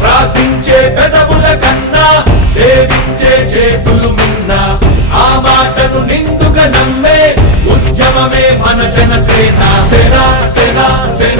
ప్రార్థించే కన్నా సేవించే చేతులు మిన్న. ఆ మాటను నిండుగా నమ్మే జనసేన సేన సేన సేన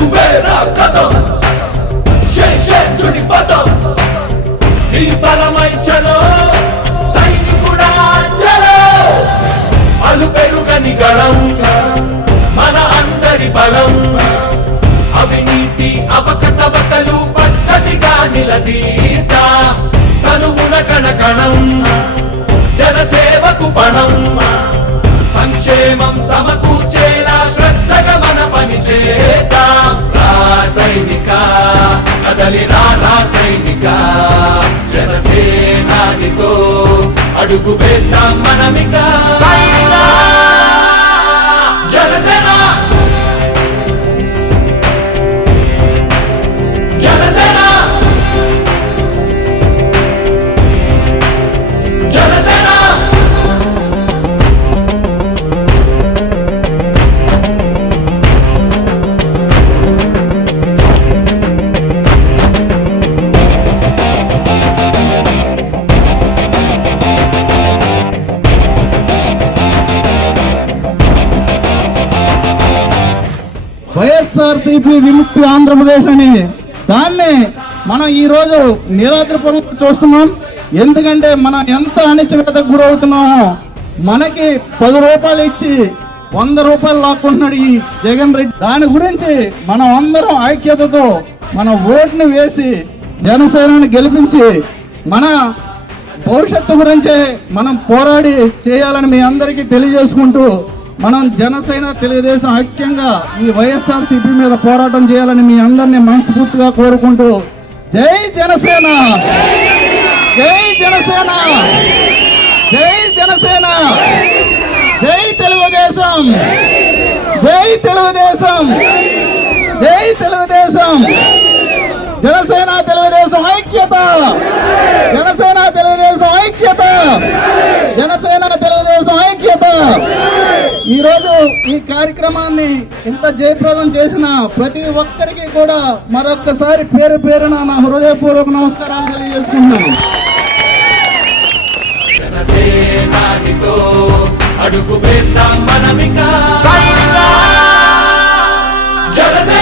చెక్కువేరా కథం శేషేంద్రుడి పదం నీ బలమై అడుగు వేద్దాం మనమి వైఎస్ఆర్సీపీ విముక్తి ఆంధ్రప్రదేశ్ అని. దాన్ని మనం ఈరోజు రోజు చూస్తున్నాం. ఎందుకంటే మనం ఎంత అణిచివేతకు గురవుతున్నామో మనకి పది రూపాయలు ఇచ్చి వంద రూపాయలు లాక్కుంటున్నాడు ఈ జగన్ రెడ్డి. దాని గురించి మనం అందరం ఐక్యతతో మన ఓటుని వేసి జనసేనని గెలిపించి మన భవిష్యత్తు గురించే మనం పోరాడి చేయాలని మీ అందరికీ తెలియజేసుకుంటూ మనం జనసేన తెలుగుదేశం ఐక్యంగా ఈ వైఎస్ఆర్ సిపి మీద పోరాటం చేయాలని మీ అందరినీ మనస్ఫూర్తిగా కోరుకుంటూ జై జనసేన! జై జనసేన! జై జనసేన! జై తెలుగుదేశం! జై తెలుగుదేశం! జై తెలుగుదేశం! జనసేన తెలుగుదేశం ఐక్యత! జనసేన తెలుగుదేశం ఐక్యత! జనసేన తెలుగుదేశం ఐక్యత! ఈరోజు ఈ కార్యక్రమాన్ని ఇంత జయప్రదం చేసిన ప్రతి ఒక్కరికి కూడా మరొక్కసారి పేరు పేరున నా హృదయపూర్వక నమస్కారాలు తెలియజేసుకుంటున్నాను. అడుగు వేద్దాం మనమిక. జనసేన